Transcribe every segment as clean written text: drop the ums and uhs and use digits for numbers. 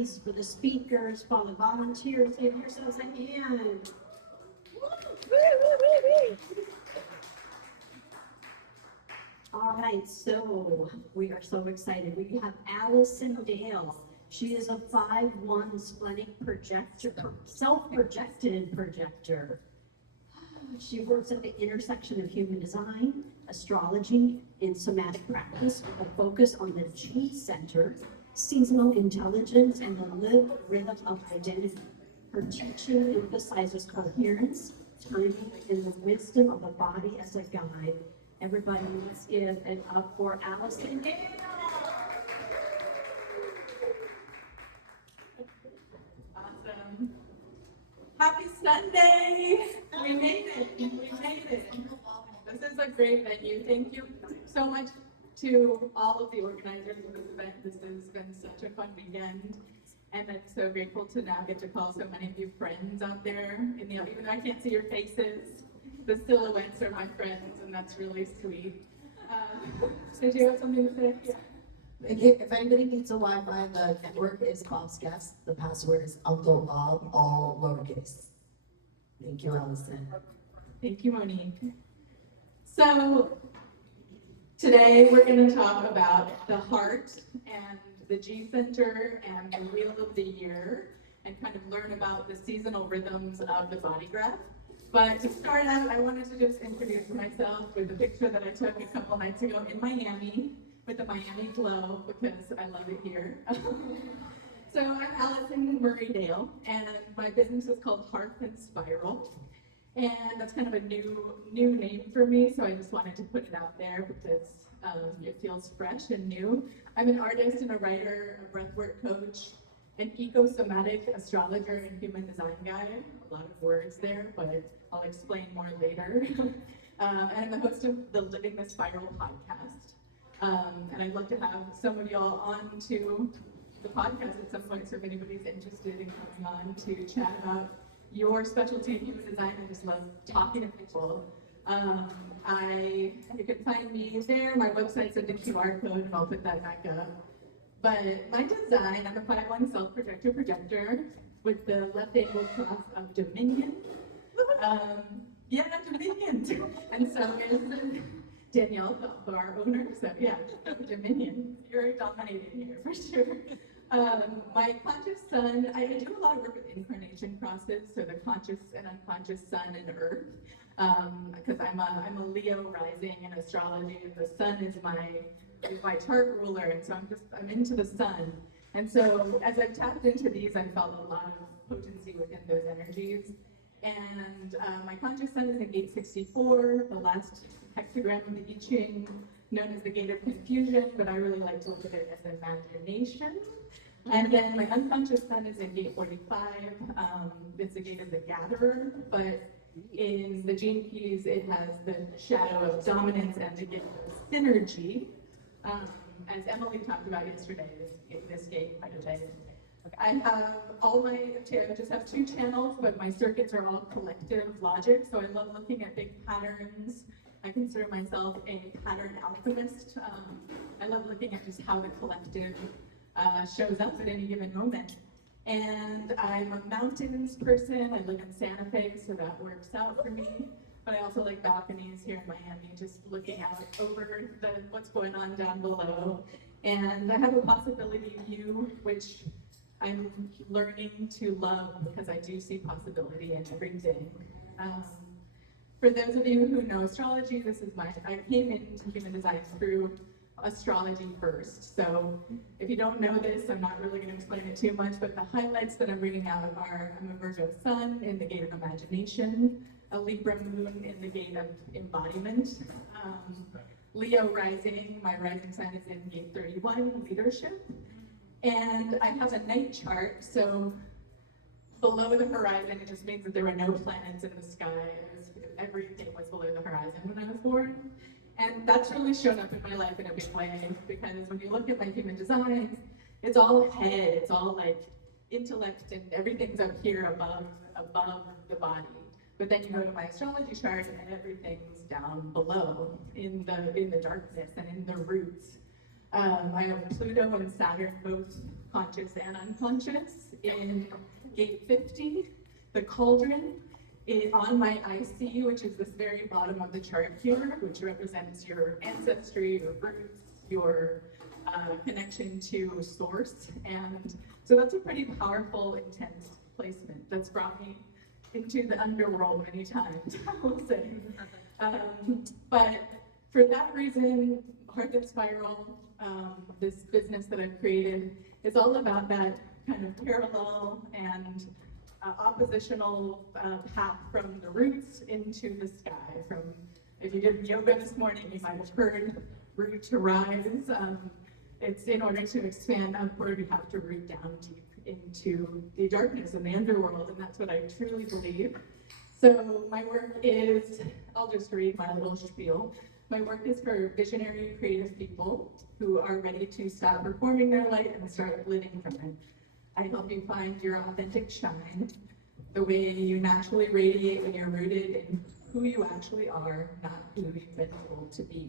nice for the speakers, for the volunteers. Give yourselves a hand. All right, so we are so excited. We have Allison Dale. She is a 5'1" splenic projector, self-projected projector. She works at the intersection of human design, astrology, and somatic practice with a focus on the G center, seasonal intelligence, and the lived rhythm of identity. Her teaching emphasizes coherence, timing, and the wisdom of the body as a guide. Everybody, let's give it up for Allison Gale. Awesome. Happy Sunday! We made it. We made it. This is a great venue. Thank you so much to all of the organizers of this event. This has been such a fun weekend. And I'm so grateful to now get to call so many of you friends out there. Even though I can't see your faces, the silhouettes are my friends, and that's really sweet. Did you have something to say? Yeah. If anybody needs a Wi-Fi, the network is Bob's Guest. The password is Uncle Bob, all lowercase. Thank you, Allison. Thank you, Monique. So today we're going to talk about the heart and the G Center and the Wheel of the Year, and kind of learn about the seasonal rhythms of the body graph. But to start out, I wanted to just introduce myself with a picture that I took a couple nights ago in Miami with the Miami glow, because I love it here. So I'm Allison Murray Dale, and my business is called Harp and Spiral. And that's kind of a new name for me, so I just wanted to put it out there because it feels fresh and new. I'm an artist and a writer, a breathwork coach, an ecosomatic astrologer and human design guide. A lot of words there, but I'll explain more later. And I'm the host of the Living the Spiral podcast. And I'd love to have some of y'all on to the podcast at some point, so if anybody's interested in coming on to chat about your specialty in human design. I just love talking to people. You can find me there. My website's in the QR code, and I'll put that back up. But my design, I'm a 5'1" self-projector projector with the left angle cross of Dominion. Dominion. And so is Danielle, our owner. So yeah, Dominion. You're dominating here for sure. My conscious sun, I do a lot of work with incarnation crosses, so the conscious and unconscious sun and earth, because I'm a Leo rising in astrology, and the sun is my chart ruler, and so I'm into the sun. And so as I've tapped into these, I've felt a lot of potency within those energies. And my conscious sun is in gate 64, the last hexagram of the I Ching, known as the gate of confusion, but I really like to look at it as imagination. And then my unconscious sun is in gate 45. It's the gate of the gatherer, but in the gene keys, it has the shadow of dominance and the gift of synergy. As Emily talked about yesterday, this gate quite a bit. I have I just have 2 channels, but my circuits are all collective logic, so I love looking at big patterns. I consider myself a pattern alchemist. I love looking at just how the collective shows up at any given moment. And I'm a mountains person. I live in Santa Fe, so that works out for me. But I also like balconies here in Miami, just looking out over what's going on down below. And I have a possibility view, which I'm learning to love because I do see possibility in everything. For those of you who know astrology, I came into human design through astrology first. So if you don't know this, I'm not really going to explain it too much, but the highlights that I'm bringing out are I'm a Virgo sun in the gate of imagination, a Libra moon in the gate of embodiment, Leo rising, my rising sign is in gate 31, leadership, and I have a night chart, so below the horizon, it just means that there were no planets in the sky. Everything was below the horizon when I was born. And that's really shown up in my life in a big way, because when you look at my human design, it's all head, it's all like intellect, and everything's up here above the body. But then you go to my astrology chart and everything's down below in the darkness and in the roots. I have Pluto and Saturn, both conscious and unconscious, in gate 50. The cauldron is on my IC, which is this very bottom of the chart here, which represents your ancestry, your roots, your connection to source. And so that's a pretty powerful, intense placement that's brought me into the underworld many times, I will say. But for that reason, Hearth and Spiral, this business that I've created, is all about that kind of parallel and oppositional path from the roots into the sky. From, if you did yoga this morning, you might have heard root to rise. It's in order to expand upward, you have to root down deep into the darkness and the underworld, and that's what I truly believe. So my work is, I'll just read my little spiel. My work is for visionary, creative people who are ready to stop performing their light and start living from it. I help you find your authentic shine, the way you naturally radiate when you're rooted in who you actually are, not who you've been told to be.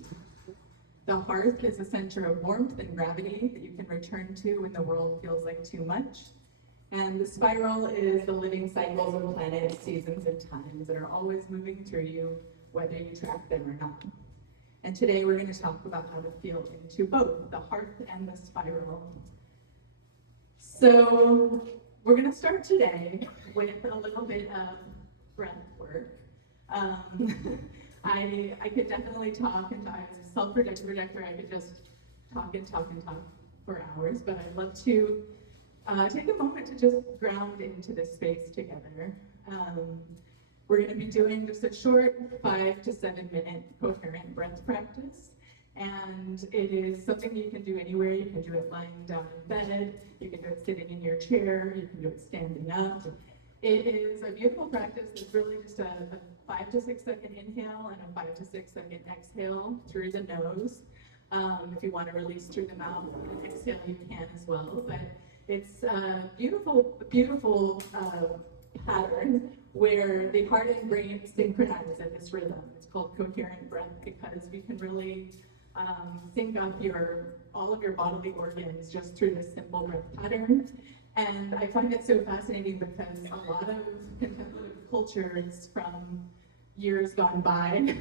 The hearth is a center of warmth and gravity that you can return to when the world feels like too much. And the spiral is the living cycles of planets, seasons, and times that are always moving through you, whether you track them or not. And today we're going to talk about how to feel into both the hearth and the spiral. So we're going to start today with a little bit of breath work. I could definitely talk and talk. As a self-projector, I could just talk and talk and talk for hours, but I'd love to take a moment to just ground into this space together. We're going to be doing just a short 5 to 7 minute coherent breath practice. And it is something you can do anywhere. You can do it lying down in bed, you can do it sitting in your chair, you can do it standing up. It is a beautiful practice. It's really just a 5 to 6 second inhale and a 5 to 6 second exhale through the nose. If you want to release through the mouth and exhale, you can as well. But it's a beautiful, beautiful pattern where the heart and brain synchronize in this rhythm. It's called coherent breath because we can really sync up all of your bodily organs just through this simple breath pattern. And I find it so fascinating because a lot of contemplative cultures from years gone by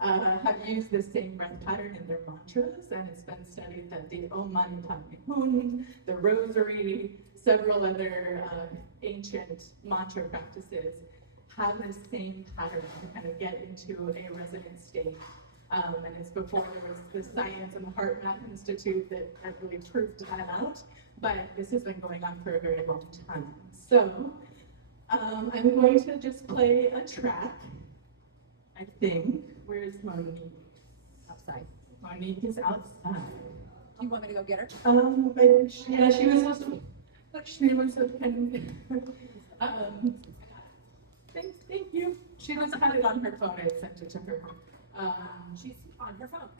have used this same breath pattern in their mantras, and it's been studied that the Om Mani Padme Hum, the Rosary, several other ancient mantra practices have this same pattern to kind of get into a resonant state. And it's before there was the science and the Heart Math Institute that really proved that out, but this has been going on for a very long time. So I'm going to just play a track, I think. Where's Monique? Outside. Monique is outside. Do you want me to go get her? Yeah, she was supposed to, thank you. She was had it on her phone, I sent it to her. She's on her phone.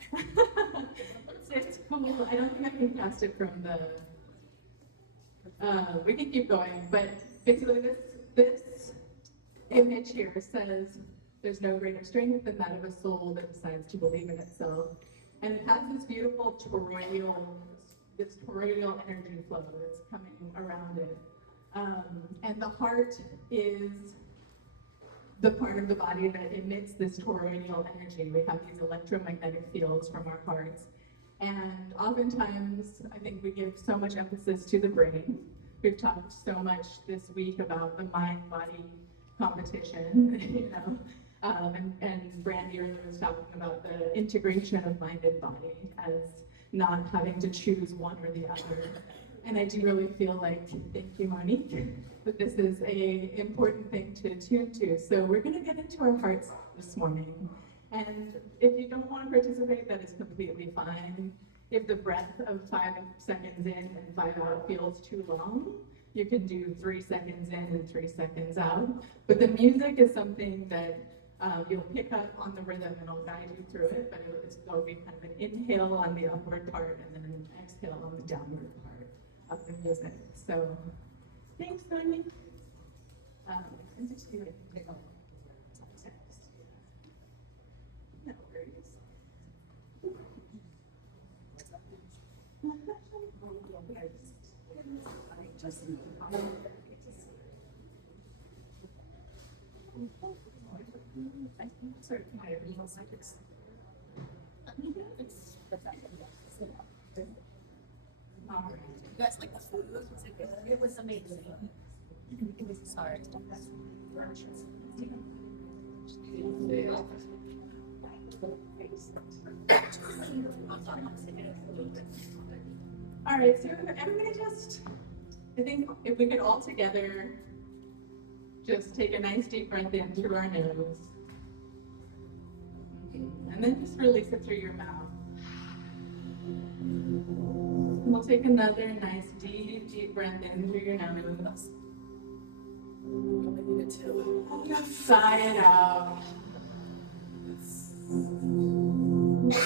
It's cool. I don't think I can cast it from the, we can keep going, but basically this image here says, there's no greater strength than that of a soul that decides to believe in itself. And it has this beautiful toroidal energy flow that's coming around it. And the heart is the part of the body that emits this toroidal energy. We have these electromagnetic fields from our hearts. And oftentimes, I think we give so much emphasis to the brain. We've talked so much this week about the mind-body competition, you know. And Brandy earlier was talking about the integration of mind and body as not having to choose one or the other. And I do really feel like, thank you, Monique, that this is an important thing to attune to. So we're going to get into our hearts this morning. And if you don't want to participate, that is completely fine. If the breath of 5 seconds in and 5 out feels too long, you can do 3 seconds in and 3 seconds out. But the music is something that you'll pick up on the rhythm and I'll guide you through it, but it'll be kind of an inhale on the upward part and then an exhale on the downward part of the music. So, thanks, Tony. And just do it. No worries. You guys like the food? It was amazing. It was sorry. All right, so everybody just, I think if we could all together just take a nice deep breath in through our nose. And then just release it through your mouth. And we'll take another nice deep breath in through your nose. Sigh it out. Let's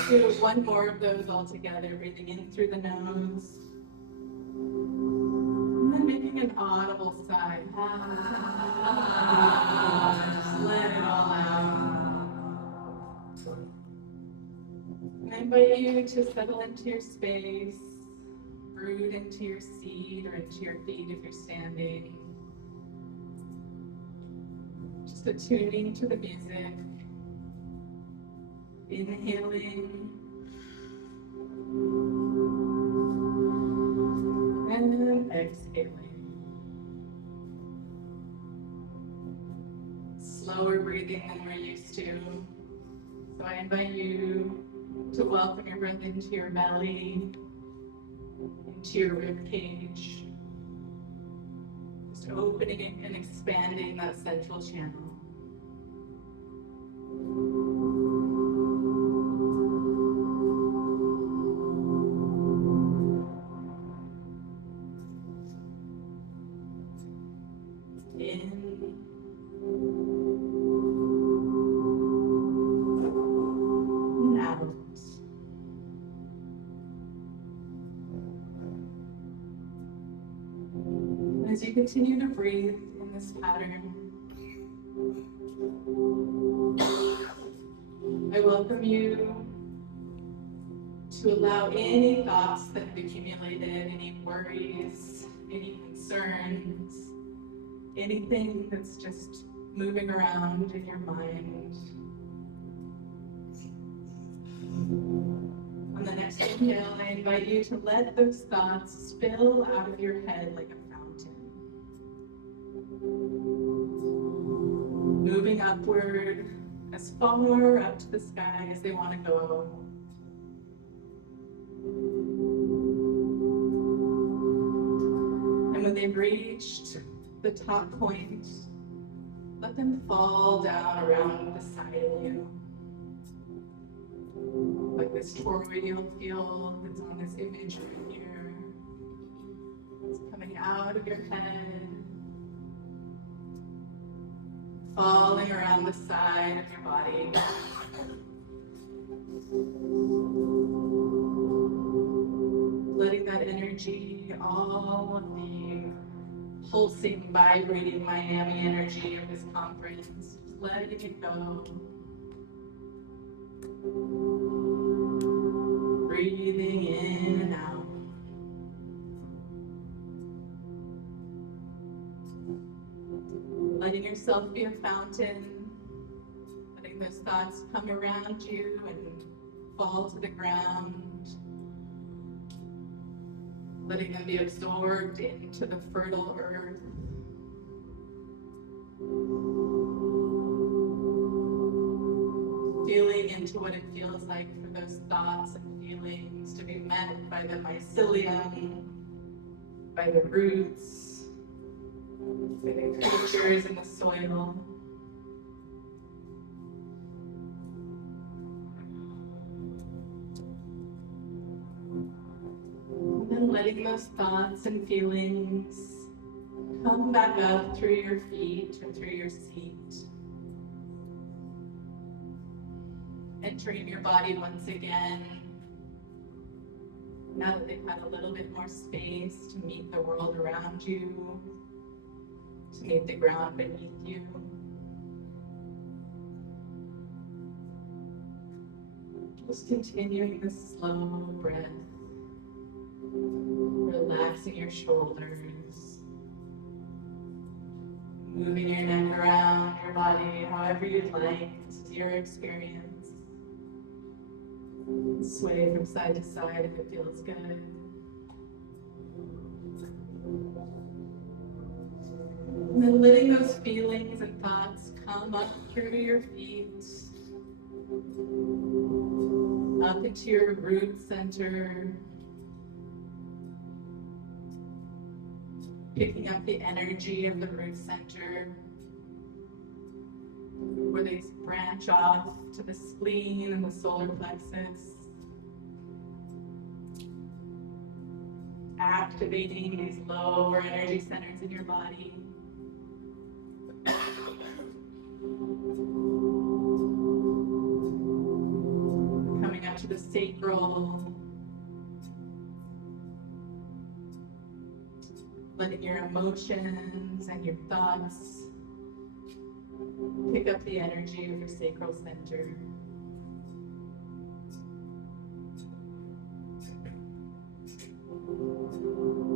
do one more of those all together, breathing in through the nose. And then making an audible sigh. Just let it all out. And I invite you to settle into your space, root into your seat or into your feet if you're standing. Just attuning to the music. Inhaling and exhaling. Slower breathing than we're used to. So I invite you to welcome your breath into your belly, into your rib cage. Just opening and expanding that central channel. As you continue to breathe in this pattern, I welcome you to allow any thoughts that have accumulated, any worries, any concerns, anything that's just moving around in your mind. On the next inhale, I invite you to let those thoughts spill out of your head like a fountain. Moving upward as far up to the sky as they want to go. And when they've reached the top point, let them fall down around the side of you. Like this toroidal field that's on this image right here. It's coming out of your head, falling around the side of your body. Letting that energy, all of the pulsing, vibrating Miami energy of this conference, just letting it go. Breathing in and out. Letting yourself be a fountain. Letting those thoughts come around you and fall to the ground. Letting them be absorbed into the fertile earth. Feeling into what it feels like for those thoughts and feelings to be met by the mycelium, by the roots, by the creatures in the soil. And then letting those thoughts and feelings come back up through your feet or through your seat. Entering your body once again, now that they've had a little bit more space to meet the world around you, to meet the ground beneath you. Just continuing this slow breath. Relaxing your shoulders. Moving your neck around your body however you'd like. This is your experience. Sway from side to side if it feels good. And then letting those feelings and thoughts come up through your feet, up into your root center, picking up the energy of the root center, where they branch off to the spleen and the solar plexus, activating these lower energy centers in your body. Coming up to the sacral, letting your emotions and your thoughts pick up the energy of your sacral center.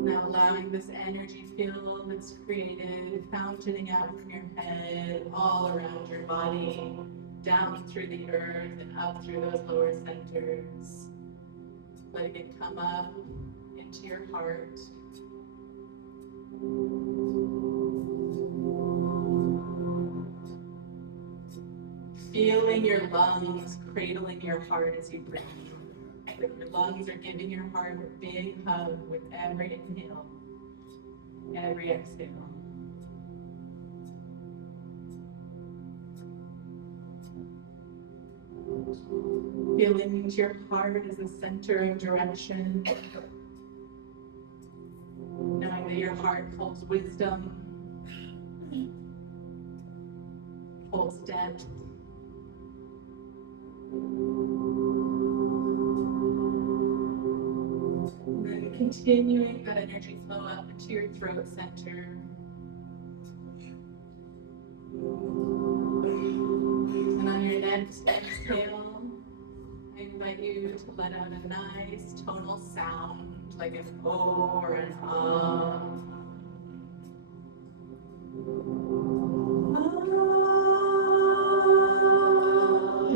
Now allowing this energy field that's created, fountaining out from your head, all around your body, down through the earth and up through those lower centers. Letting it come up into your heart. Feeling your lungs cradling your heart as you breathe. Like your lungs are giving your heart a big hug with every inhale, every exhale. Feeling into your heart as the center of direction. Knowing that your heart holds wisdom, holds depth. And then continuing that energy flow up into your throat center. And on your next exhale, I invite you to let out a nice tonal sound like an O or an ah.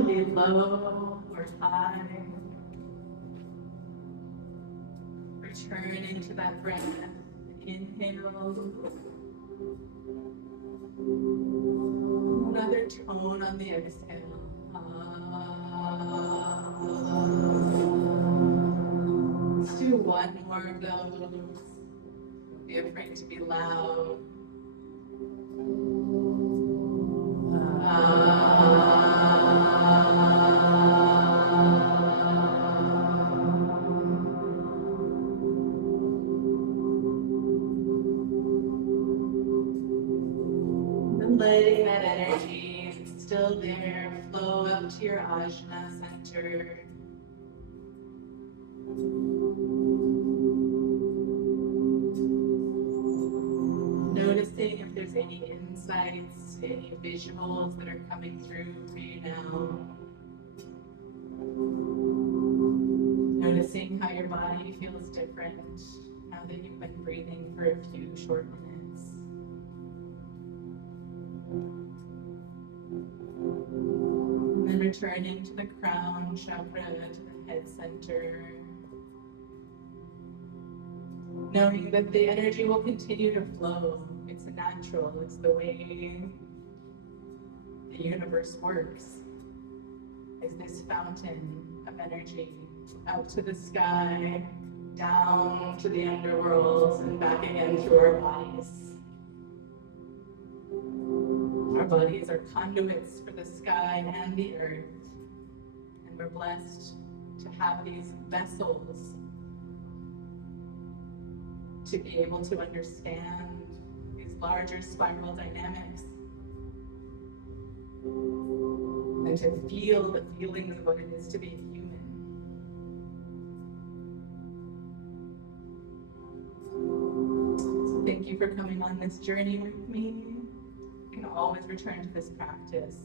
Be low or high. Returning to that breath. Inhale. Another tone on the exhale. Let's do one more of those. Don't be afraid to be loud. And letting that energy that's still there flow up to your Ajna center. Noticing if there's any insights, any visuals that are coming through for you now. Noticing how your body feels different now that you've been breathing for a few short minutes. And then returning to the crown chakra, to the head center. Knowing that the energy will continue to flow. It's natural, it's the way the universe works. It's this fountain of energy out to the sky, down to the underworld, and back again through our bodies. Our bodies are conduits for the sky and the earth, and we're blessed to have these vessels to be able to understand these larger spiral dynamics and to feel the feelings of what it is to be human. So thank you for coming on this journey with me. You can always return to this practice.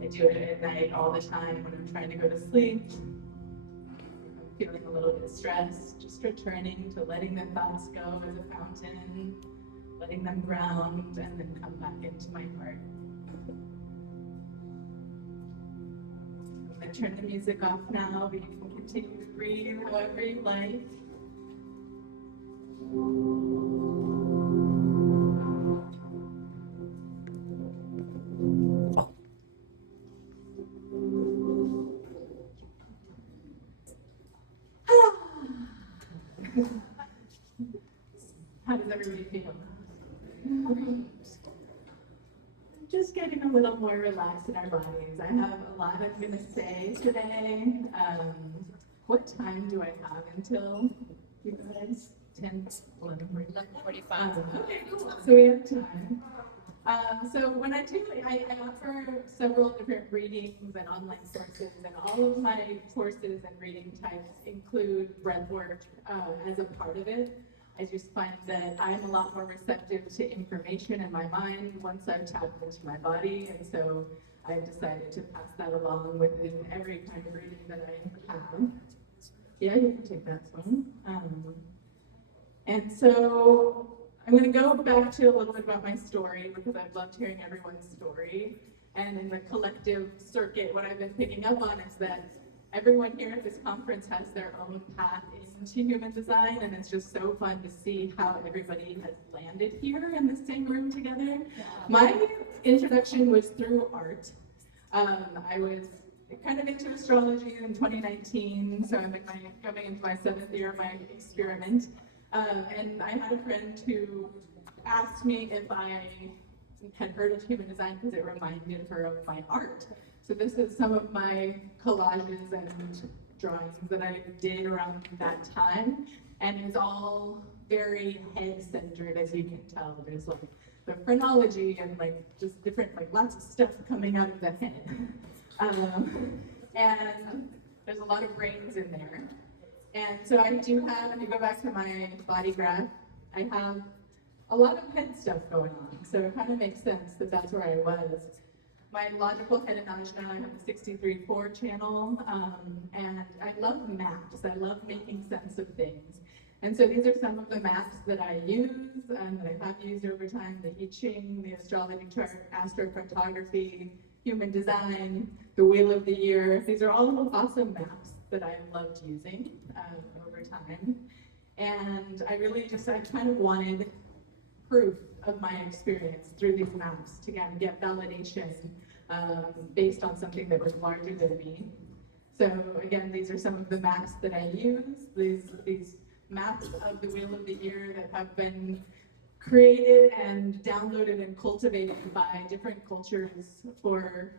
I do it at night all the time when I'm trying to go to sleep. I'm feeling a little bit stressed, just returning to letting the thoughts go as a fountain, letting them ground, and then come back into my heart. I'm going to turn the music off now, but you can continue to breathe however you like. How does everybody feel? Just getting a little more relaxed in our bodies. I have a lot I'm going to say today. What time do I have until you guys? 10, 11:45. Okay, cool. So we have time. So when I do, I offer several different readings and online courses, and all of my courses and reading types include breathwork as a part of it. I just find that I'm a lot more receptive to information in my mind once I've tapped into my body, and so I've decided to pass that along within every kind of reading that I have. Yeah, you can take that phone. And so I'm going to go back to a little bit about my story because I've loved hearing everyone's story. And in the collective circuit, what I've been picking up on is that everyone here at this conference has their own path into human design, and it's just so fun to see how everybody has landed here in the same room together. My introduction was through art. I was kind of into astrology in 2019, so I'm coming into my 7th year of my experiment. And I had a friend who asked me if I had heard of human design because it reminded her of my art. So this is some of my collages and drawings that I did around that time, and it's all very head-centered, as you can tell. There's like the phrenology and like just different, like lots of stuff coming out of the head. And there's a lot of brains in there. And so I do have, if you go back to my body graph, I have a lot of head stuff going on. So it kind of makes sense that that's where I was. My logical head and ajna, I have the 63-4 channel, and I love maps. I love making sense of things. And so these are some of the maps that I use and that I have used over time: the I Ching, the astrology chart, astrocartography, human design, the wheel of the year. These are all awesome maps that I've loved using over time. And I kind of wanted proof of my experience through these maps to kind of get validation based on something that was larger than me. So again, these are some of the maps that I use. These maps of the wheel of the year that have been created and downloaded and cultivated by different cultures for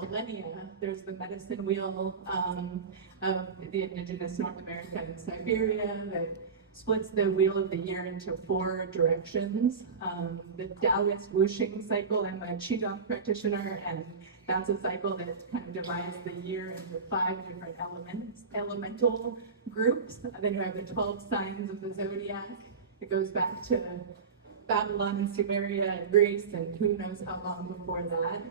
millennia. There's the medicine wheel of the indigenous North America and Siberia that splits the wheel of the year into 4 directions. The Taoist whooshing cycle, I'm a Qigong practitioner, and that's a cycle that kind of divides the year into 5 different elemental groups. Then you have the 12 signs of the zodiac. It goes back to Babylon and Sumeria and Greece, and who knows how long before that.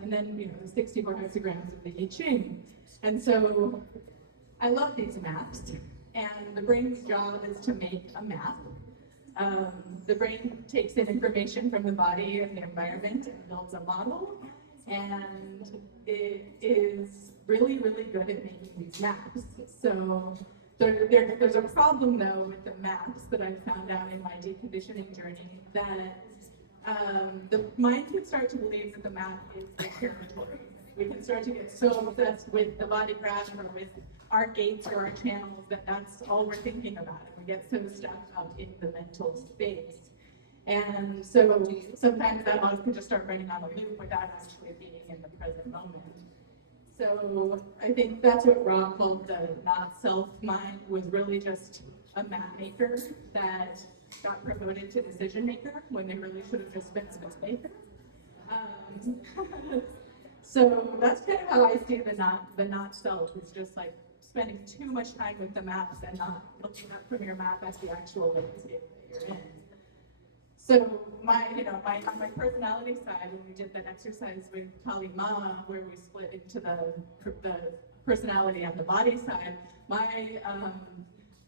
And then, the 64 hexagrams of the I Ching. And so I love these maps, and the brain's job is to make a map. The brain takes in information from the body and the environment and builds a model, and it is really, really good at making these maps. So there's a problem, though, with the maps that I found out in my deconditioning journey, that the mind can start to believe that the map is the territory. We can start to get so obsessed with the body graph or with our gates or our channels that that's all we're thinking about, and we get so stuck up in the mental space. And so sometimes that model can just start running on a loop without actually being in the present moment. So I think that's what Rob called the not self mind, was really just a map maker that got promoted to decision maker when they really should have just been space maker. So that's kind of how I see the not self. It's just like spending too much time with the maps and not looking up from your map as the actual landscape that you're in. So on my personality side, when we did that exercise with Kali Ma, where we split into the personality on the body side. My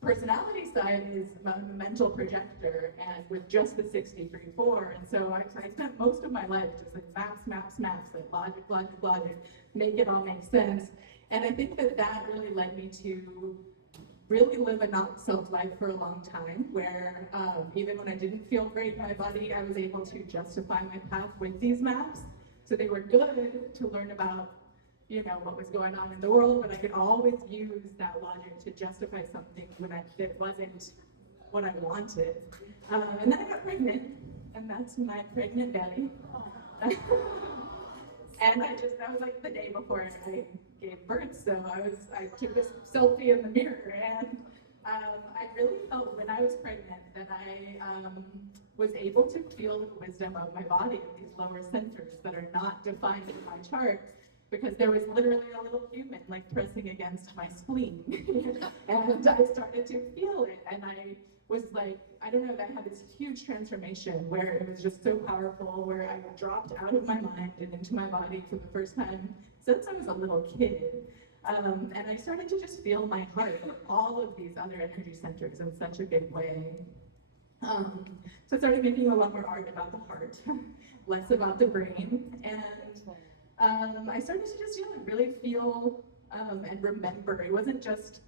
personality side is a mental projector, and with just the 63-4, and so I spent most of my life just like maps, like logic, make it all make sense. And I think that really led me to really live a not self life for a long time, where even when I didn't feel great in my body, I was able to justify my path with these maps. So they were good to learn about, you know, what was going on in the world, but I could always use that logic to justify something when it wasn't what I wanted. And then I got pregnant, and that's my pregnant belly. And that was like the day before I gave birth, so I took this selfie in the mirror, and I really felt when I was pregnant that I was able to feel the wisdom of my body in these lower centers that are not defined in my chart, because there was literally a little human like pressing against my spleen. And I started to feel it, and I was like, I don't know, I had this huge transformation where it was just so powerful, where I dropped out of my mind and into my body for the first time since I was a little kid. And I started to just feel my heart, all of these other energy centers in such a big way. So I started making a lot more art about the heart, less about the brain. And I started to just really feel and remember. It wasn't just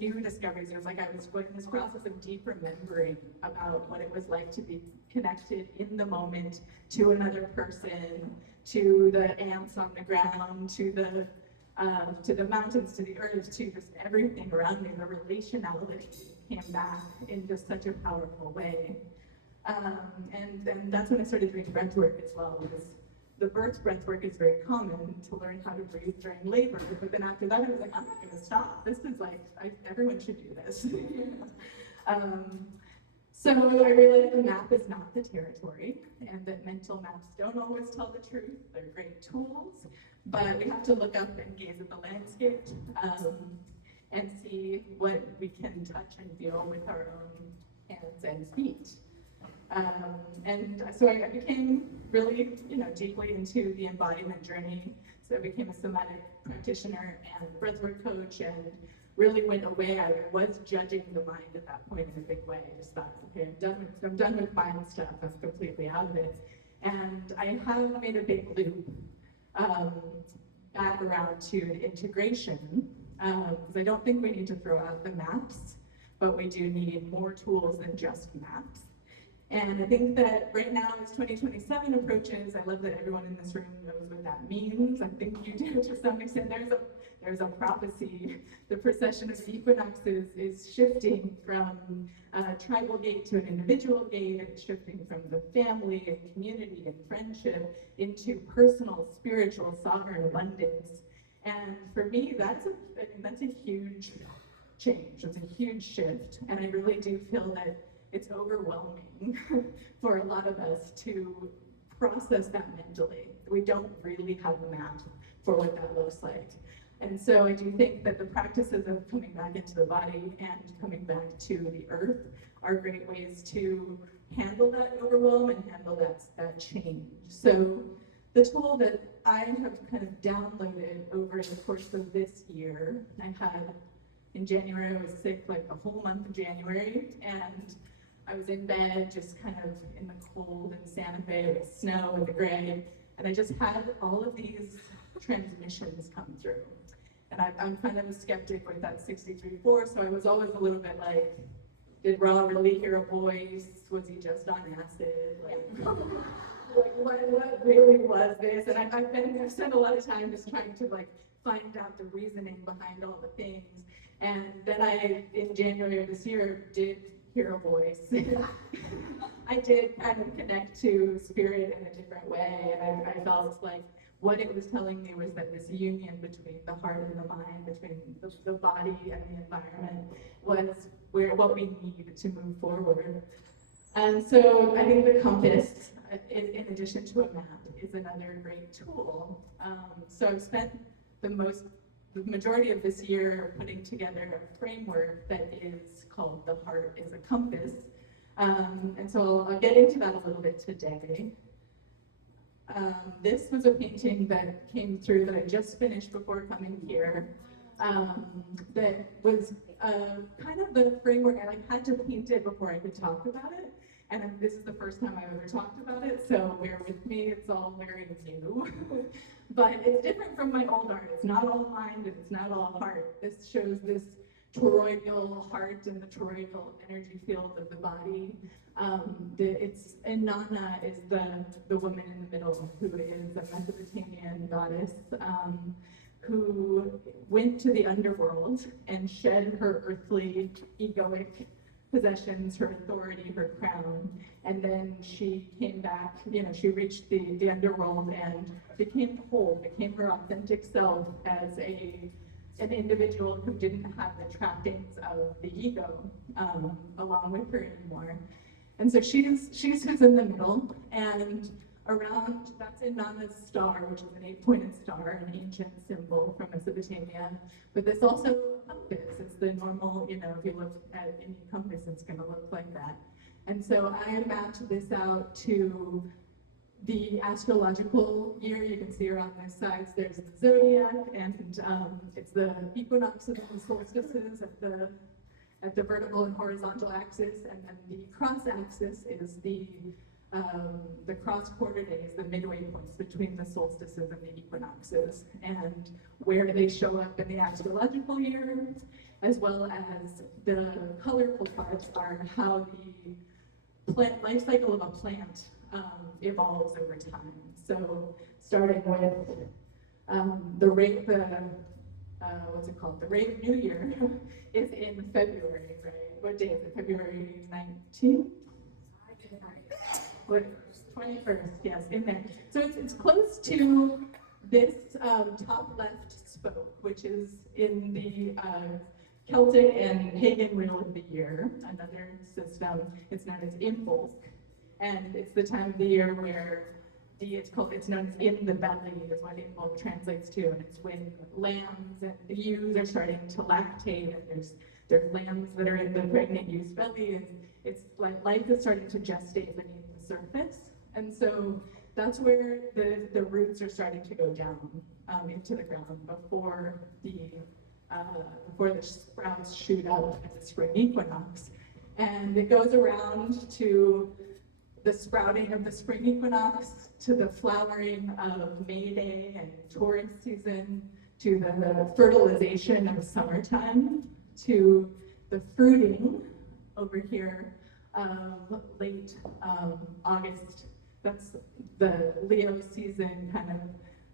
new discoveries. It was like I was going in this process of deep remembering about what it was like to be connected in the moment to another person, to the ants on the ground, to the mountains, to the earth, to just everything around me. The relationality came back in just such a powerful way. And that's when I started doing breath work as well, because the birth breath work is very common to learn how to breathe during labor, but then after that I was like, I'm not gonna stop. This is like, everyone should do this. So I realized the map is not the territory, and that mental maps don't always tell the truth. They're great tools, but we have to look up and gaze at the landscape and see what we can touch and feel with our own hands and feet. And so I became really, deeply into the embodiment journey. So I became a somatic practitioner and breathwork coach, and really went away. I was judging the mind at that point in a big way. I just thought, okay, I'm done with mind stuff. I'm completely out of it. And I have made a big loop back around to integration, because I don't think we need to throw out the maps, but we do need more tools than just maps. And I think that right now, as 2027 approaches, I love that everyone in this room knows what that means. I think you do to some extent. There's a prophecy. The precession of the equinoxes is shifting from a tribal gate to an individual gate, and shifting from the family and community and friendship into personal, spiritual, sovereign abundance. And for me, that's a huge change. It's a huge shift. And I really do feel that it's overwhelming for a lot of us to process that mentally. We don't really have a map for what that looks like. And so I do think that the practices of coming back into the body and coming back to the earth are great ways to handle that overwhelm and handle that change. So the tool that I have kind of downloaded over the course of this year, in January, I was sick like the whole month of January, and I was in bed, just kind of in the cold in Santa Fe with snow and the gray, and I just had all of these transmissions come through. And I'm kind of a skeptic with that 63-4, so I was always a little bit like, did Ra really hear a voice? Was he just on acid? What really was this? And I've spent a lot of time just trying to find out the reasoning behind all the things. And then in January of this year, did hear a voice. I did kind of connect to spirit in a different way, and I felt like what it was telling me was that this union between the heart and the mind, between the body and the environment, was what we need to move forward. And so I think the compass, in addition to a map, is another great tool. So I've spent the majority of this year putting together a framework that is called The Heart is a Compass. And so I'll get into that a little bit today. This was a painting that came through that I just finished before coming here. that was kind of the framework. I like had to paint it before I could talk about it. And this is the first time I've ever talked about it, so bear with me, it's all very new. But it's different from my old art. It's not all mind and it's not all heart. This shows this toroidal heart and the toroidal energy field of the body. And Nana is the woman in the middle who is a Mesopotamian goddess who went to the underworld and shed her earthly egoic possessions, her authority, her crown, and then she came back, she reached the underworld and became whole, became her authentic self as an individual who didn't have the trappings of the ego along with her anymore. And so she's who's in the middle, and around, that's in Nana's star, which is an 8-pointed star, an ancient symbol from Mesopotamia. But this also compass. It's the normal, if you look at any compass, it's going to look like that. And so I mapped this out to the astrological year. You can see around this side, there's the zodiac, and it's the equinoxes and solstices at the vertical and horizontal axis, and then the cross axis is the cross quarter days, the midway points between the solstices and the equinoxes, and where they show up in the astrological year, as well as the colorful parts are how the life cycle of a plant evolves over time. So starting with the rate of New Year is in February, right? What day is it? February 19th? What, 21st, yes, in there. So it's close to this top left spoke, which is in the Celtic and pagan wheel of the year, another system. It's known as Imbolc, and it's the time of the year where it's known as in the belly is what Imbolc translates to, and it's when lambs and the ewes are starting to lactate, and there's lambs that are in the pregnant ewe's belly, and it's like life is starting to gestate beneath the surface, and so that's where the roots are starting to go down into the ground before the sprouts shoot out at the spring equinox, and it goes around to the sprouting of the spring equinox, to the flowering of May Day and Taurus season, to the fertilization of summertime, to the fruiting over here of late August. That's the Leo season, kind of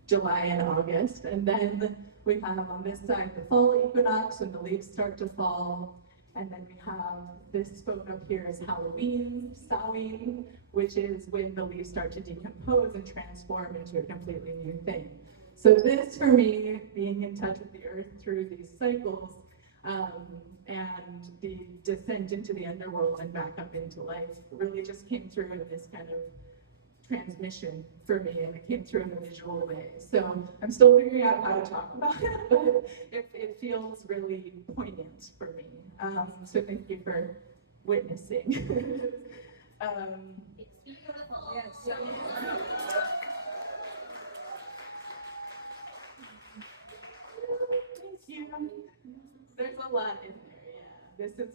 July and August. And then we have on this side the fall equinox when the leaves start to fall. And then we have this spoke up here is Halloween, Samhain, which is when the leaves start to decompose and transform into a completely new thing. So this, for me, being in touch with the earth through these cycles, and the descent into the underworld and back up into life, really just came through in this kind of transmission for me, and it came through in a visual way. So I'm still figuring out how to talk about it, but it feels really poignant for me. So thank you for witnessing. It's beautiful. Yes. Thank you. There's a lot in there, yeah. This is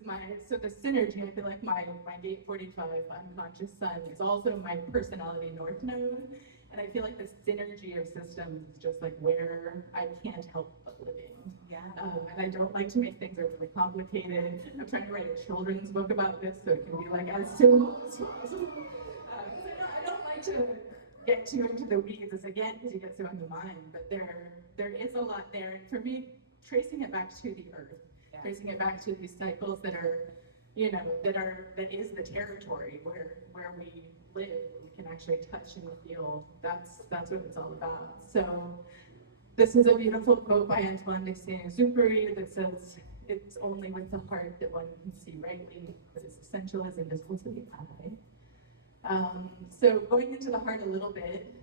so the synergy, I feel like my gate 45 unconscious sun is also my personality north node. And I feel like the synergy of systems is just like where I can't help but living. Yeah. And I don't like to make things overly complicated. I'm trying to write a children's book about this so it can be like as simple as possible. I don't like to get too into the weeds, as again, because you get so in the mind, but there is a lot there. And for me, tracing it back to the earth, tracing it back to these cycles that are, that is the territory where we live, we can actually touch and feel. That's what it's all about. So this is a beautiful quote by Antoine de Saint-Exupéry that says, "It's only with the heart that one can see rightly, but its essential is invisible to the eye." So going into the heart a little bit,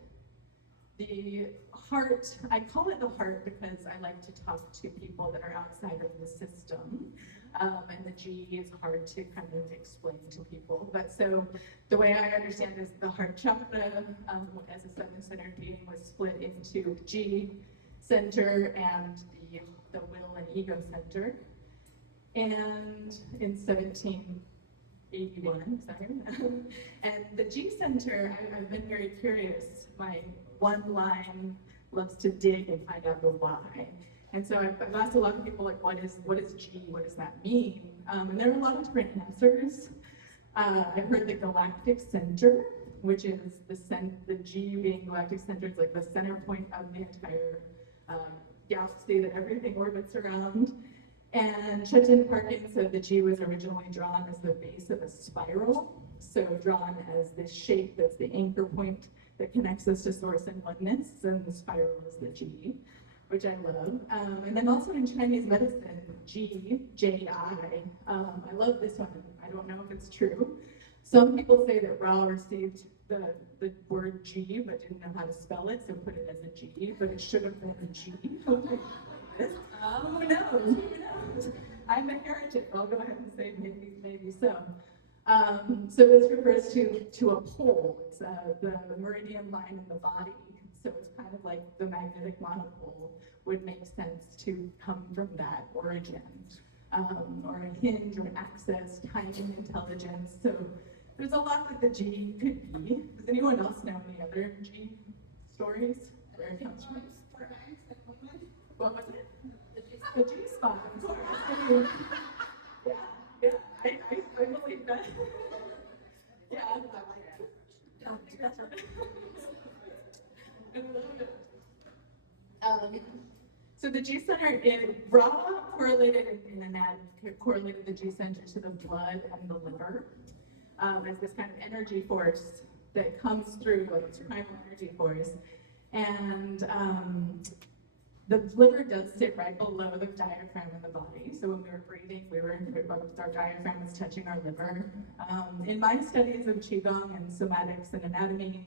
the heart, I call it the heart because I like to talk to people that are outside of the system. And the G is hard to kind of explain to people. But so the way I understand is the heart chakra, as a seven-centered being, was split into G center and the will and ego center. And in 1781, sorry. And the G center, I've been very curious. My one line loves to dig and find out the why. And so I've asked a lot of people, like, what is G? What does that mean? And there are a lot of different answers. I've heard the galactic center, which is the G being galactic center is like the center point of the entire galaxy that everything orbits around. And Chetan Parkin said the G was originally drawn as the base of a spiral, so drawn as this shape that's the anchor point that connects us to source and oneness, and the spiral is the G, which I love. And then also in Chinese medicine, G, J-I, I love this one. I don't know if it's true. Some people say that Ra received the word G, but didn't know how to spell it, so put it as a G, but it should have been a G. Who knows? Who knows? I'm a heretic. I'll go ahead and say maybe so. So this refers to a pole. It's the meridian line in the body. So it's kind of like the magnetic monopole would make sense to come from that origin, or a hinge or an axis, timing, intelligence. So there's a lot that the G could be. Does anyone else know any other G stories? Where it comes from? What was it? The G spot, of course. Yeah, I believe that. Yeah, I love it. So the G center in Ra correlated correlated the G center to the blood and the liver as this kind of energy force that comes through, like it's primal energy force. And the liver does sit right below the diaphragm in the body. So when we were breathing, our diaphragm was touching our liver. In my studies of Qigong and somatics and anatomy,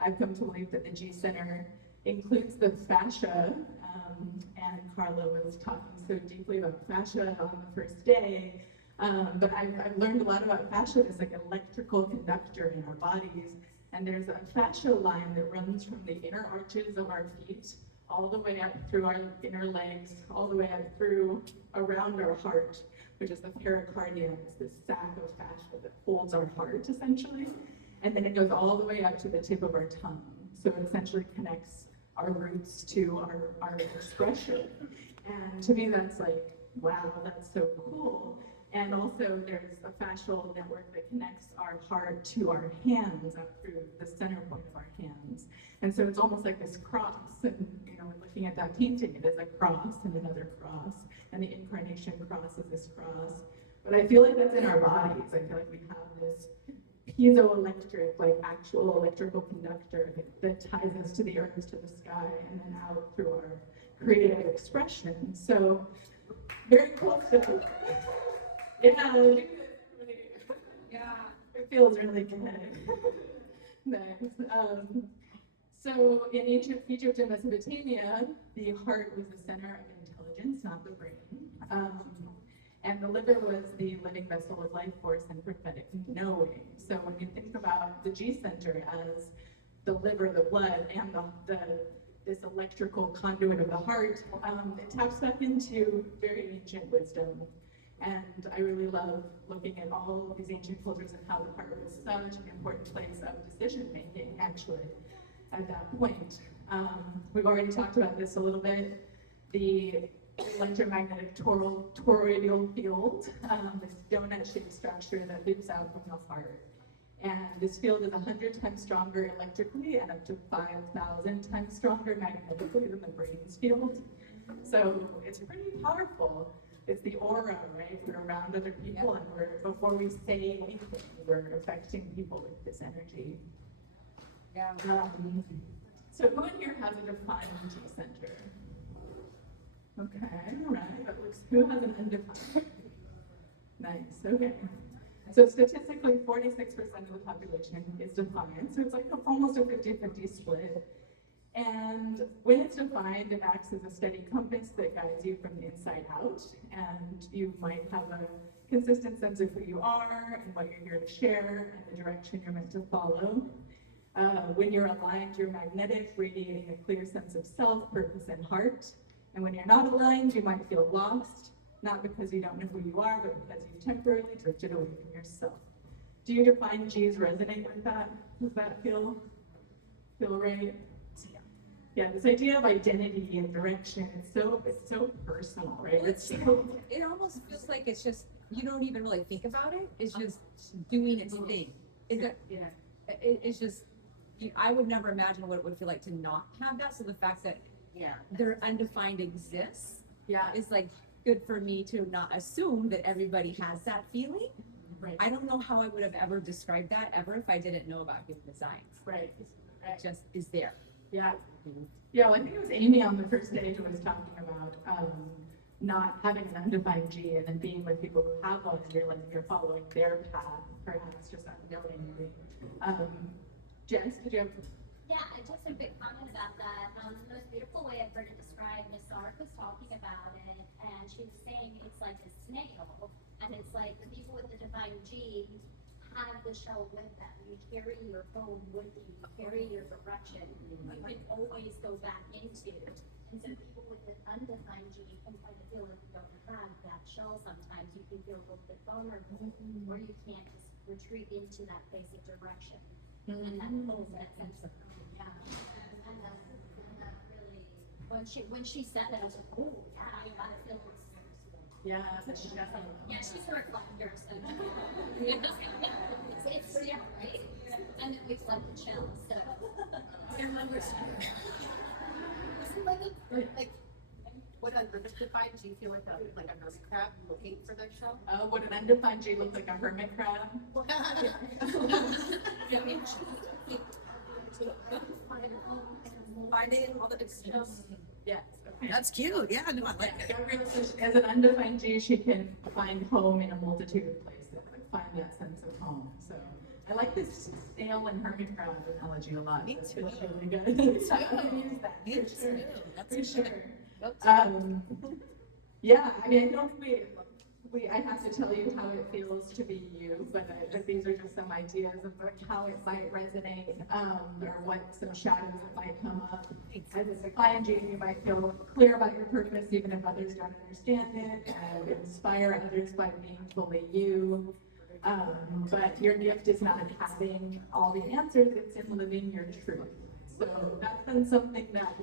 I've come to believe that the G center includes the fascia, and Carla was talking so deeply about fascia on the first day. But I've learned a lot about fascia. It's like an electrical conductor in our bodies. And there's a fascia line that runs from the inner arches of our feet all the way up through our inner legs, all the way up through around our heart, which is the pericardium. It's this sac of fascia that holds our heart, essentially. And then it goes all the way up to the tip of our tongue. So it essentially connects our roots to our expression. And to me, that's like, wow, that's so cool. And also there's a fascial network that connects our heart to our hands up through the center point of our hands. And so it's almost like this cross. And looking at that painting, it is a cross and another cross. And the incarnation cross is this cross. But I feel like that's in our bodies. I feel like we have this piezoelectric, like actual electrical conductor that ties us to the earth, to the sky, and then out through our creative expression. So very cool stuff. Yeah, it feels really good. Nice. So in ancient Egypt and Mesopotamia, the heart was the center of intelligence, not the brain. And the liver was the living vessel of life force and prophetic knowing. So when you think about the G center as the liver, the blood, and this electrical conduit of the heart, it taps back into very ancient wisdom. And I really love looking at all of these ancient cultures and how the heart was such an important place of decision making, actually, at that point. We've already talked about this a little bit. The electromagnetic toroidal field, this donut-shaped structure that loops out from the heart. And this field is 100 times stronger electrically and up to 5,000 times stronger magnetically than the brain's field. So it's pretty powerful. It's the aura, right? We're around other people, and before we say anything, we're affecting people with this energy. Yeah. So who in here has a defined G center? Okay, all right. Who has an undefined? Nice, okay. So statistically, 46% of the population is defined. So it's like almost a 50-50 split. And when it's defined, it acts as a steady compass that guides you from the inside out. And you might have a consistent sense of who you are and what you're here to share and the direction you're meant to follow. When you're aligned, you're magnetic, radiating a clear sense of self, purpose, and heart. And when you're not aligned, you might feel lost, not because you don't know who you are, but because you've temporarily drifted away from yourself. Do your defined G's resonate with that? Does that feel right? Yeah, this idea of identity and direction, it's so personal, right? It's so, It almost feels like it's just, you don't even really think about it. It's just doing its thing. Is it? yeah. It's just, I would never imagine what it would feel like to not have that. So the fact that their undefined exists Yeah, is like good for me to not assume that everybody has that feeling. right, I don't know how I would have ever described that ever if I didn't know about human design. right. It just is there. Yeah. Yeah, well, I think it was Amy on the first day who was talking about not having an undefined G and then being with people who have one and you're following their path, perhaps just unknowingly. Jess, did you have? Yeah, just a big comment about that. The most beautiful way I've heard it described, Miss Sark was talking about it, and she was saying it's like a snail, and it's like the people with the divine G have the shell with them. You carry your home with you, you carry your direction, you can always go back into. And so people with an undefined G can kind of feel like you don't have that shell sometimes. You can feel a little bit vulnerable, or you can't just retreat into that place of direction. And that holds that sense of yeah. And that really, when she said it, I was like, oh yeah, I feel this. Yeah, Yeah, she's a reflector, so it's yeah, right? And then we fled the chill, so I remember. Isn't like what undefined do you feel like a hermit crab looking for their shell? would an undefined G look like a hermit crab? Finding all the different. Yes. Okay. That's cute, yeah, no, I like it. Gabrielle says as an undefined G, she can find home in a multitude of places, like find that sense of home. So I like this snail and hermit crab analogy a lot. Me That's too. really good. So I'm gonna use that Me for sure. too. That's For good. sure. Yeah, I mean, I don't think I have to tell you how it feels to be you, but these are just some ideas of like how it might resonate, or what some shadows that might come up. As a defiant G, you might feel clear about your purpose, even if others don't understand it, and inspire others by being fully you. But your gift is not having all the answers, it's in living your truth. So that's been something that,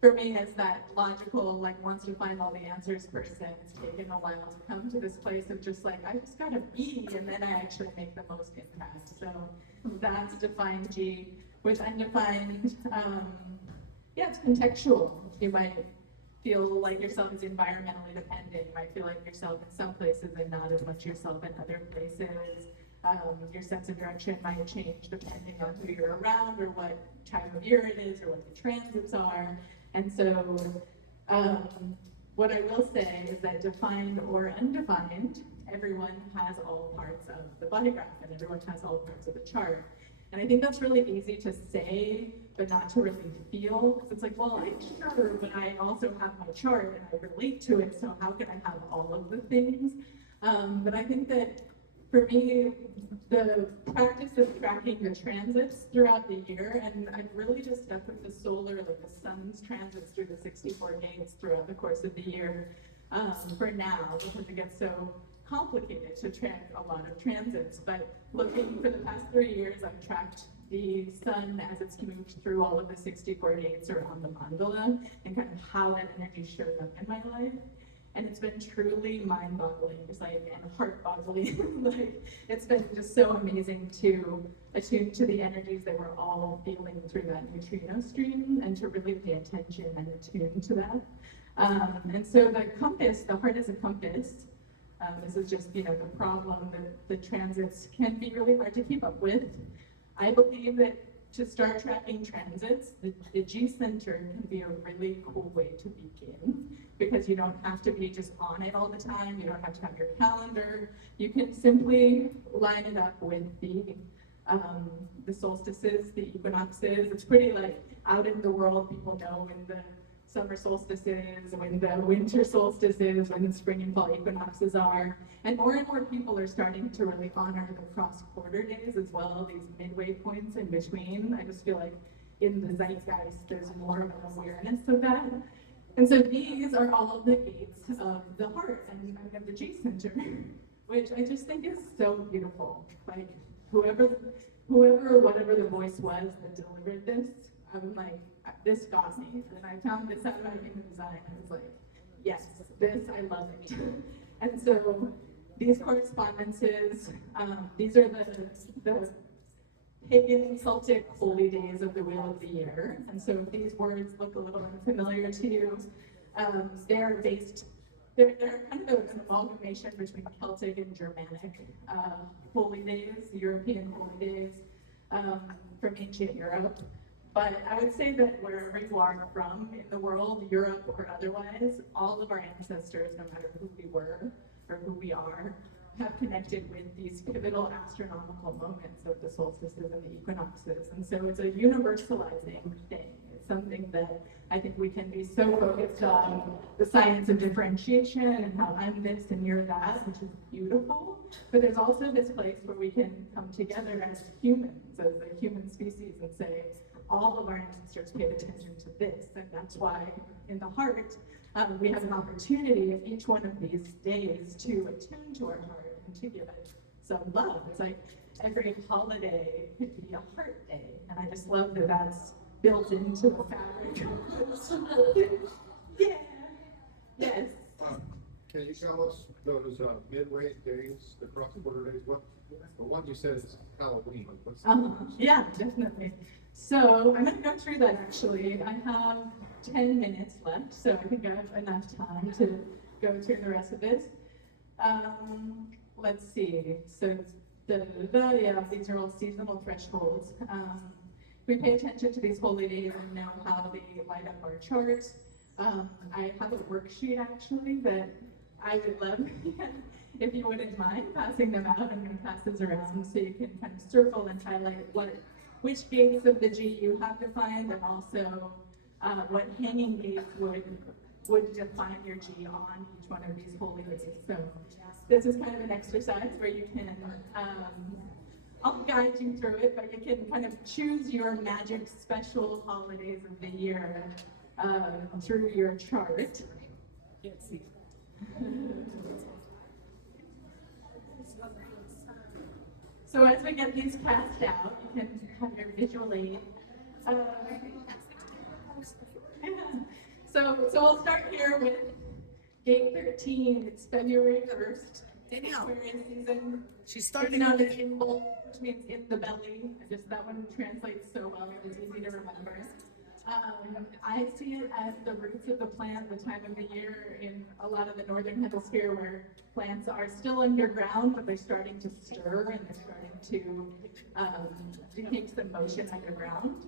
for me, as that logical, like, wants to find all the answers person, it's taken a while to come to this place of just like, I just gotta be, and then I actually make the most impact. So that's defined G. With undefined, yeah, it's contextual. You might feel like yourself is environmentally dependent. You might feel like yourself in some places and not as much yourself in other places. Your sense of direction might change depending on who you're around or what time of year it is or what the transits are. And so what I will say is that defined or undefined, everyone has all parts of the body graph and everyone has all parts of the chart. And I think that's really easy to say, but not to really feel, because it's like, well, I'm sure, but I also have my chart and I relate to it, so how can I have all of the things? But I think that for me, the practice of tracking the transits throughout the year, and I've really just stuck with the solar, like the sun's transits through the 64 gates throughout the course of the year for now, because it gets so complicated to track a lot of transits. But looking for the past 3 years, I've tracked the sun as it's moved through all of the 64 gates around the mandala and kind of how that energy showed up in my life. And it's been truly mind-boggling, just like, and heart-boggling. Like, it's been just so amazing to attune to the energies that we're all feeling through that neutrino stream and to really pay attention and attune to that. And so the compass, the heart is a compass. This is just, the problem that the transits can be really hard to keep up with. I believe that to start tracking transits, the G center can be a really cool way to begin, because you don't have to be just on it all the time. You don't have to have your calendar. You can simply line it up with the solstices, the equinoxes. It's pretty like out in the world. People know when the summer solstices, when the winter solstices, when the spring and fall equinoxes are. And more people are starting to really honor the cross-quarter days as well, these midway points in between. I just feel like in the zeitgeist, there's more of an awareness of that. And so these are all the gates of the heart and of the G center, which I just think is so beautiful. Like whoever or whatever the voice was that delivered this, I'm like, this got me. And I found this out about human design. I was like, yes, this, I love it. And so these correspondences, these are the pagan Celtic holy days of the wheel of the year. And so if these words look a little unfamiliar to you, they're kind of an amalgamation between Celtic and Germanic holy days, European holy days from ancient Europe. But I would say that wherever you are from in the world, Europe or otherwise, all of our ancestors, no matter who we were or who we are, have connected with these pivotal astronomical moments of the solstices and the equinoxes. And so it's a universalizing thing. It's something that I think we can be so focused on the science of differentiation and how I'm this and you're that, which is beautiful. But there's also this place where we can come together as humans, as a human species, and say, all of our ancestors paid attention to this. And that's why in the heart, we have an opportunity in each one of these days to attune to our heart and to give it some love. It's like every holiday could be a heart day. And I just love that that's built into the fabric. Yeah. Yes. Can you tell us those midway days, the cross-border days? What the one you said is Halloween. What's Yeah, definitely. So I'm going to go through that actually. I have 10 minutes left, so I think I have enough time to go through the rest of this. Let's see. So yeah, these are all seasonal thresholds. We pay attention to these holy days and know how they light up our charts. I have a worksheet actually that I would love if you wouldn't mind passing them out. I'm going to pass this around so you can kind of circle and highlight which gates of the G you have defined, and also what hanging gates would define your G on each one of these holy days. So this is kind of an exercise where you can, I'll guide you through it, but you can kind of choose your magic special holidays of the year through your chart. So as we get these passed out, you can have your visual aid. So we'll start here with gate 13. It's February 1st. Aquarius season. She's Starting out in Imbolc, which means in the belly. Just that one translates so well, it's easy to remember. I see it as the roots of the plant, the time of the year in a lot of the northern hemisphere where plants are still underground, but they're starting to stir and they're starting to take some motion underground.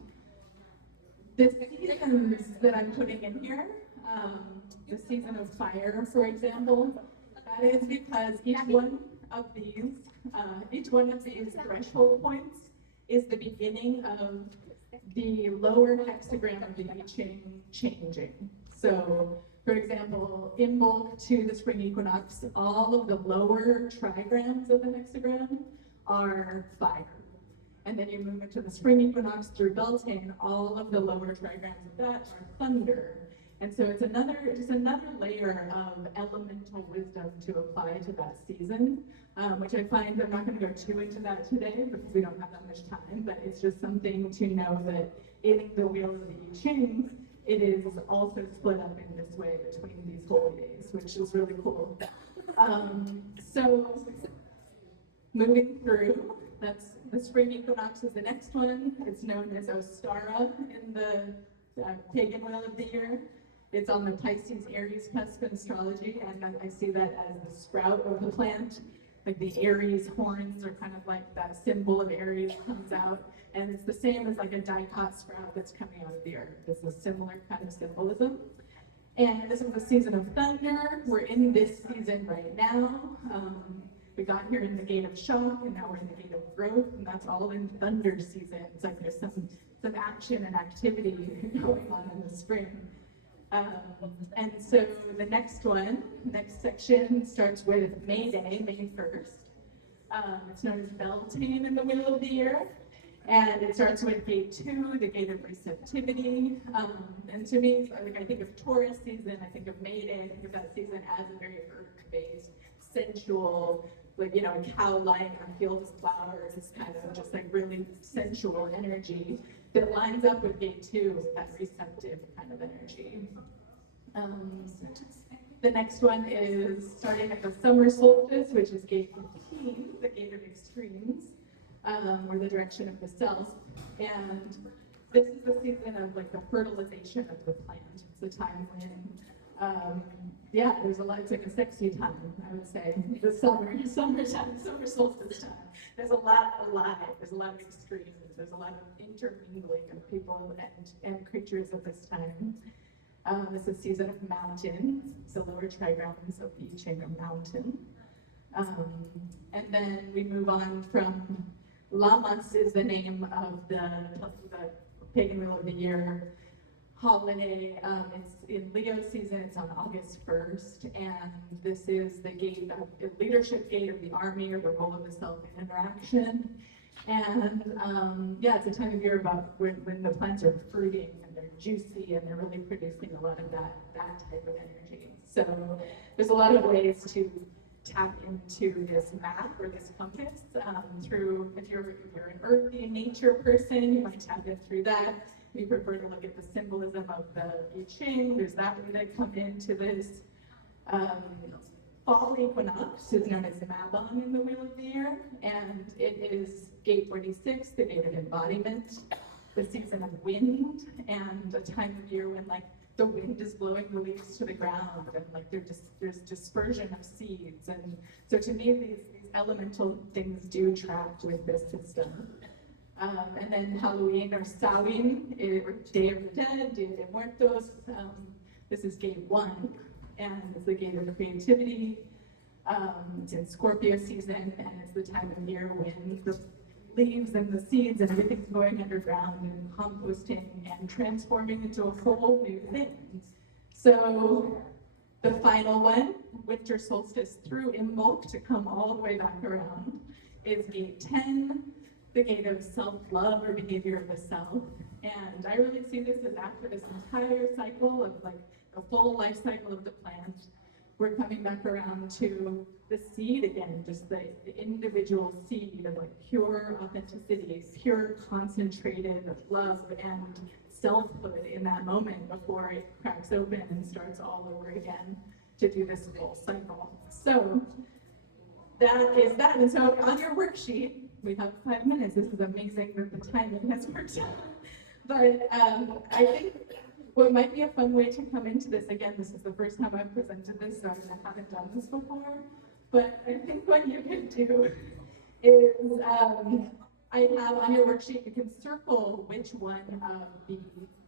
The seasons that I'm putting in here, the season of fire, for example, that is because each one of these threshold points is the beginning of the lower hexagram of the I Ching changing. So, for example, Imbolc to the spring equinox, all of the lower trigrams of the hexagram are fire. And then you move into the spring equinox through Beltane, all of the lower trigrams of that are thunder. And so it's just another layer of elemental wisdom to apply to that season, which I find, I'm not going to go too into that today because we don't have that much time, but it's just something to know that in the wheel of the I Ching, it is also split up in this way between these holy days, which is really cool. So moving through, that's the spring equinox is the next one. It's known as Ostara in the pagan wheel of the year. It's on the Pisces Aries cusp in astrology, and I see that as the sprout of the plant. Like the Aries horns are kind of like that symbol of Aries comes out, and it's the same as like a dicot sprout that's coming out of the earth. It's a similar kind of symbolism. And this is the season of thunder. We're in this season right now. We got here in the gate of shock, and now we're in the gate of growth, and that's all in thunder season. It's like there's some action and activity going on in the spring. And so the next section starts with May Day, May 1st. It's known as Beltane in the wheel of the year. And it starts with gate 2, the gate of receptivity. And to me, like I think of Taurus season, I think of May Day, I think of that season as a very earth-based, sensual, like, you know, a cow lying on a field of flowers, kind of just like really sensual energy that lines up with gate 2, that receptive kind of energy. The next one is starting at the summer solstice, which is gate 15, the gate of extremes, or the direction of the self. And this is the season of like the fertilization of the plant. It's a time when, yeah, there's a lot, it's like a sexy time, I would say. The summertime, summer solstice time. There's a lot alive, there's a lot of extremes, there's a lot of intermingling of people and creatures at this time. It's a season of mountains, it's the lower trigrams of beaching a mountain. And then we move on from Lammas is the name of the pagan wheel of the year holiday. It's in Leo season, it's on August 1st, and this is the gate of the leadership gate of the army, or the role of the self in interaction. And yeah, it's a time of year about when the plants are fruiting and they're juicy and they're really producing a lot of that type of energy. So there's a lot of ways to tap into this map or this compass through, if you're an earthy nature person, you might tap in through that. We prefer to look at the symbolism of the I Ching. There's that way that come into this. Fall equinox is known as Mabon in the Wheel of the Year, and it is gate 46, the gate of embodiment, the season of wind, and a time of year when like the wind is blowing the leaves to the ground, and like there's dispersion of seeds. And so to me, these elemental things do track with this system. And then Halloween or Samhain, or Day of the Dead, Dia de Muertos. This is gate 1, and it's the gate of creativity. It's in Scorpio season, and it's the time of year when the leaves and the seeds and everything's going underground and composting and transforming into a whole new thing. So the final one, winter solstice through Imbolc to come all the way back around, is gate 10, the gate of self-love or behavior of the self. And I really see this as after this entire cycle of like the full life cycle of the plant, we're coming back around to the seed again, just the individual seed of like pure authenticity, pure concentrated love and selfhood in that moment before it cracks open and starts all over again to do this full cycle. So that is that. And so on your worksheet, we have 5 minutes. This is amazing that the timing has worked out. But I think what might be a fun way to come into this, again, this is the first time I've presented this, so I haven't done this before, but I think what you can do is, I have on your worksheet, you can circle which one of the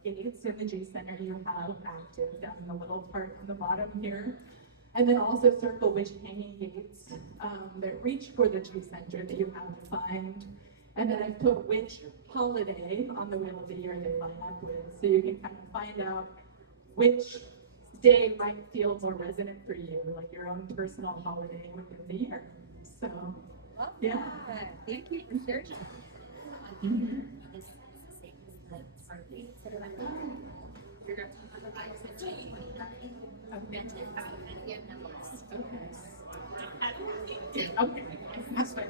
gates in the G Center you have active down in the little part on the bottom here. And then also circle which hanging gates that reach for the G Center that you have defined. And then I put which holiday on the Wheel of the Year they line up with, so you can kind of find out which day might feel more resonant for you, like your own personal holiday within the year. So, yeah. Thank you for sharing. Okay. That's fine.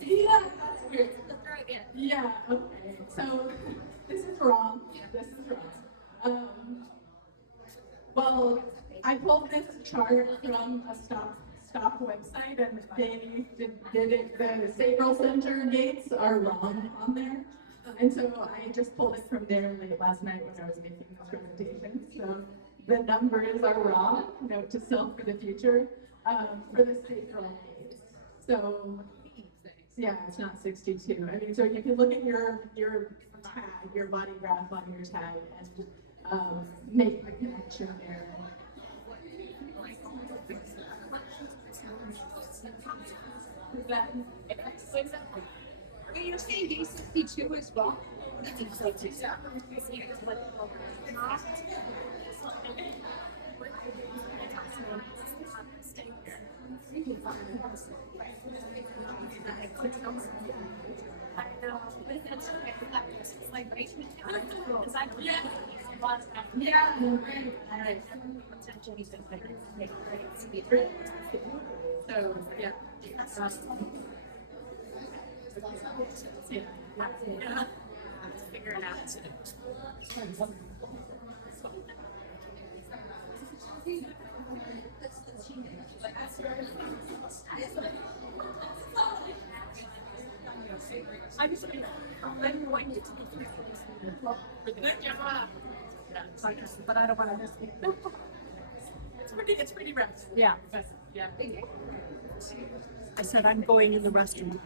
Yeah, that's weird. Yeah, okay. So this is wrong. This is wrong. Well, I pulled this chart from a stock website, and they did it. The Sacral Center gates are wrong on there. And so I just pulled it from there late last night when I was making this presentation. So the numbers are wrong. Note to self for the future for the sacral gates. So yeah, it's not 62. I mean, so you can look at your tag, your body graph on your tag, and make the connection there. Is that exactly? Are you saying D62 is wrong? know, but it's okay. It's like, because I Yeah. a lot of stuff. Yeah. Potentially just like, to be So, yeah. Yeah. Yeah. figure it out. I'm just going to But I don't want to miss it. It's pretty rough. Yeah. But, yeah. I said I'm going in the restroom.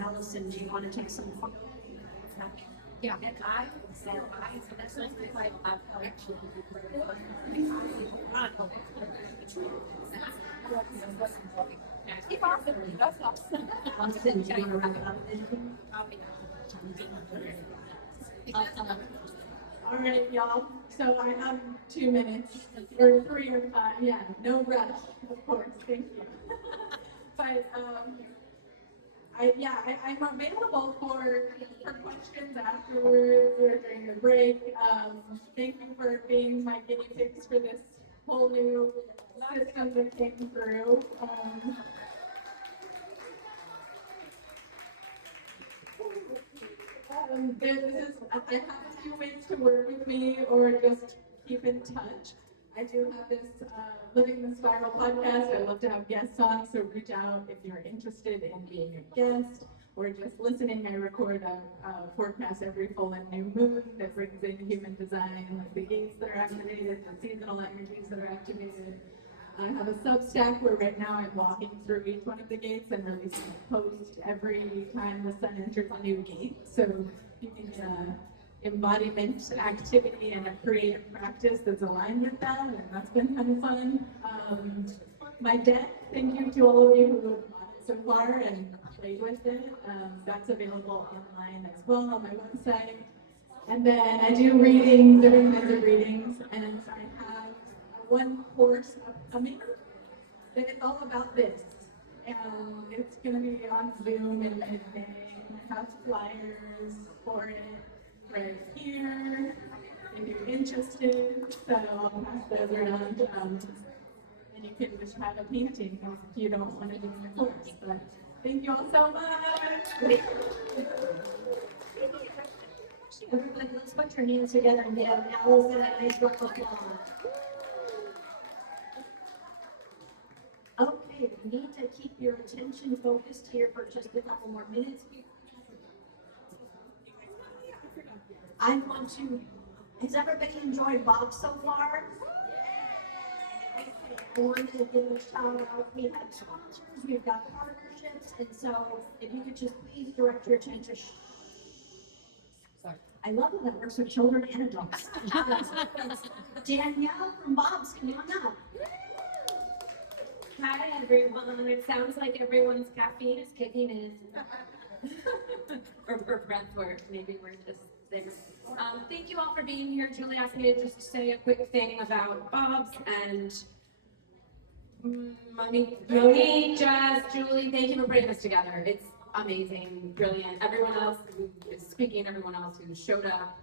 Allison, do you want to take some? Yeah, and so that's like I've actually. Keep off that's awesome. Allison, do you want to wrap it up? All right, y'all. So I have 2 minutes, or 3 or 5. Yeah, no rush, of course. Thank you. But I'm available for questions afterwards or during the break. Thank you for being my guinea pigs for this whole new system that came through. I have a few ways to work with me or just keep in touch. I do have this Living the Spiral podcast. I love to have guests on, so reach out if you're interested in being a guest or just listening. I record a forecast every full and new moon that brings in human design, like the gates that are activated, the seasonal energies that are activated. I have a Substack where right now I'm walking through each one of the gates and releasing a post every time the sun enters a new gate. So you can get embodiment activity and a creative practice that's aligned with that, and that's been kind of fun. My deck, thank you to all of you who have bought it so far and played with it. That's available online as well on my website. And then I do readings, different kinds of readings, and I have one course upcoming that is all about this. And it's going to be on Zoom in mid-May. I have flyers for it right here if you're interested. So I'll pass those around. And you can just have a painting if you don't want to do the course. But thank you all so much. Everybody, let's put your hands together and give Allison a nice round of applause. Okay, we need to keep your attention focused here for just a couple more minutes. I want to, has everybody enjoyed Bob so far? I wanted to give a shout out. We have sponsors, we've got partnerships, and so if you could just please direct your attention. Sorry. I love how that works with children and adults. Danielle from Bob's, come on up. Hi everyone, it sounds like everyone's caffeine is kicking in. or breath work, maybe we're just there. Thank you all for being here. Julie asked me to just say a quick thing about Bob's and Monique, Jess, Julie, thank you for putting this together. It's amazing, brilliant. Everyone else who is speaking, everyone else who showed up,